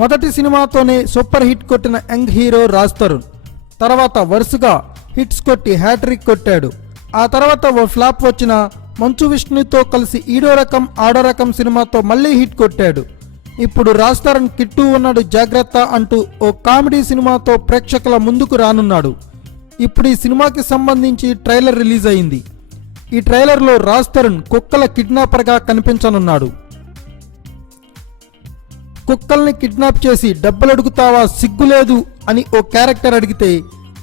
మొదటి సినిమాతోనే super hit కొట్టిన యంగ్ హీరో రాజ్ తరుణ్ తర్వాత వరుసగా హిట్స్ కొట్టి హ్యాట్రిక్ కొట్టాడు. ఆ తర్వాత ఓ ఫ్లాప్ వచ్చిన మంచు విష్ణుతో కలిసి ఈడో రకం ఆడో రకం సినిమాతో మళ్ళీ హిట్ కొట్టాడు. ఇప్పుడు రాజ్ తరుణ్ కిట్టు ఉన్నాడు జాగ్రత్త అంటూ ఓ కామెడీ సినిమాతో ప్రేక్షకుల ముందుకు రానున్నాడు. ఇప్పుడు ఈ సినిమాకి సంబంధించి ట్రైలర్ రిలీజ్ అయింది. ఈ ట్రైలర్లో రాజ్ తరుణ్ కుక్కల కిడ్నాపర్గా కనిపించనున్నాడు. కుక్కల్ని కిడ్నాప్ చేసి డబ్బులు అడుగుతావా సిగ్గులేదు అని ఓ క్యారెక్టర్ అడిగితే,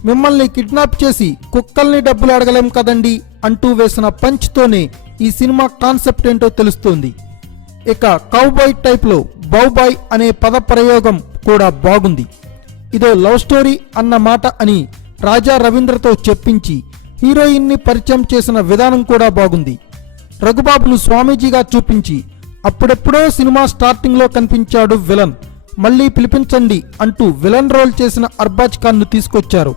మిమ్మల్ని కిడ్నాప్ చేసి కుక్కల్ని డబ్బులు అడగలేం కదండి అంటూ వేసిన పంచ్తోనే ఈ సినిమా కాన్సెప్ట్ ఏంటో తెలుస్తుంది. ఇక కౌబాయ్ టైప్లో బౌబాయ్ అనే పద ప్రయోగం కూడా బాగుంది. ఇదో లవ్ స్టోరీ అన్న మాట అని రాజా రవీంద్రతో చెప్పించి హీరోయిన్ని పరిచయం చేసిన విధానం కూడా బాగుంది. రఘుబాబును స్వామీజీగా చూపించి అప్పుడెప్పుడో సినిమా స్టార్టింగ్లో కనిపించాడు విలన్, మళ్ళీ పిలిపించండి అంటూ విలన్ రోల్ చేసిన అర్బాజ్ ఖాన్ను తీసుకొచ్చారు.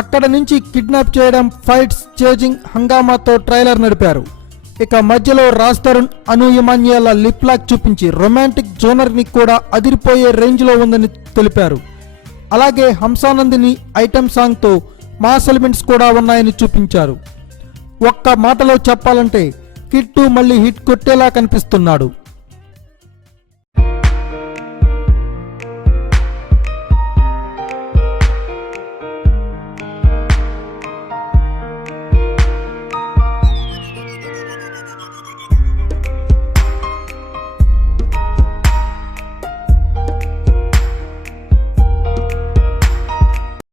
అక్కడ నుంచి కిడ్నాప్ చేయడం, ఫైట్స్, చేజింగ్, హంగామాతో ట్రైలర్ నడిపారు. ఇక మధ్యలో రాజ్ తరుణ్, అను ఇమాన్యుయల్ లిప్ లాక్ చూపించి రొమాంటిక్ జోనర్ని కూడా అదిరిపోయే రేంజ్లో ఉందని తెలిపారు. అలాగే హంసానందిని ఐటెం సాంగ్తో మాస్ ఎలిమెంట్స్ కూడా ఉన్నాయని చూపించారు. ఒక్క మాటలో చెప్పాలంటే కిట్టు మళ్ళీ హిట్ కొట్టేలా కనిపిస్తున్నాడు.